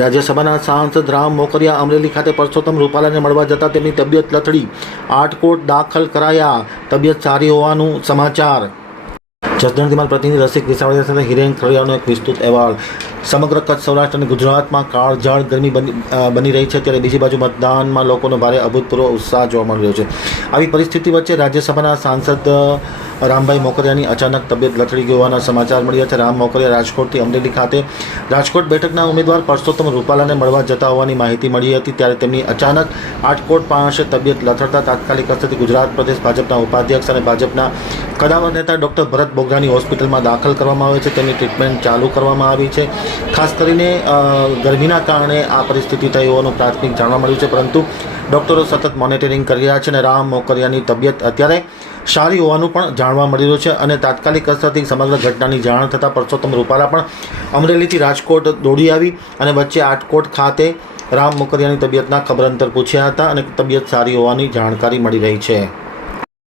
રાજ્યસભાના સાંસદ રામ મોકરિયા અમરેલી ખાતે પરસોત્તમ રૂપાલાને મળવા જતાં તેમની તબિયત લથડી. આટકોટ દાખલ કરાયા. તબિયત સારી હોવાનું સમાચાર. જસદણ ધીમાલ પ્રતિનિધિ રસિક વિસાવડિયા સાથે હિરેન ખરડિયાનો એક વિસ્તૃત અહેવાલ. સમગ્ર કચ્છ સૌરાષ્ટ્ર અને ગુજરાતમાં કાળઝાળ ગરમી બની રહી છે ત્યારે બીજી બાજુ મતદાનમાં લોકોનો ભારે અભૂતપૂર્વ ઉત્સાહ જોવા મળી રહ્યો છે. આવી પરિસ્થિતિ વચ્ચે રાજ્યસભાના સાંસદ રામભાઈ મોકરિયાની અચાનક તબિયત લથડી ગઈ હોવાના સમાચાર મળ્યા છે. રામ મોકરિયા રાજકોટથી અમરેલી ખાતે રાજકોટ બેઠકના ઉમેદવાર પરસોત્તમ રૂપાલાને મળવા જતા હોવાની માહિતી મળી હતી, ત્યારે તેમની અચાનક આટકોટ પાસે તબિયત લથડતા તાત્કાલિક અસરથી ગુજરાત પ્રદેશ ભાજપના ઉપાધ્યક્ષ અને ભાજપના કદાવર નેતા ડૉક્ટર ભરત બોગરાની હોસ્પિટલમાં દાખલ કરવામાં આવે છે. તેમની ટ્રીટમેન્ટ ચાલુ કરવામાં આવી છે. ખાસ કરીને ગરમીના કારણે આ પરિસ્થિતિ થઈ હોવાનું પ્રાથમિક જાણવા મળ્યું છે, પરંતુ ડૉક્ટરો સતત મોનિટરિંગ કરી રહ્યા છે અને રામ મોકરિયાની તબિયત અત્યારે સારી હોવાનું પણ જાણવા મળી રહ્યું છે અને તાત્કાલિક અસરથી સમગ્ર ઘટનાની જાણ થતાં પરસોત્તમ રૂપાલા પણ અમરેલીથી રાજકોટ દોડી આવી અને વચ્ચે આટકોટ ખાતે રામ મોકરિયાની તબિયતના ખબર અંતર પૂછ્યા હતા અને તબિયત સારી હોવાની જાણકારી મળી રહી છે.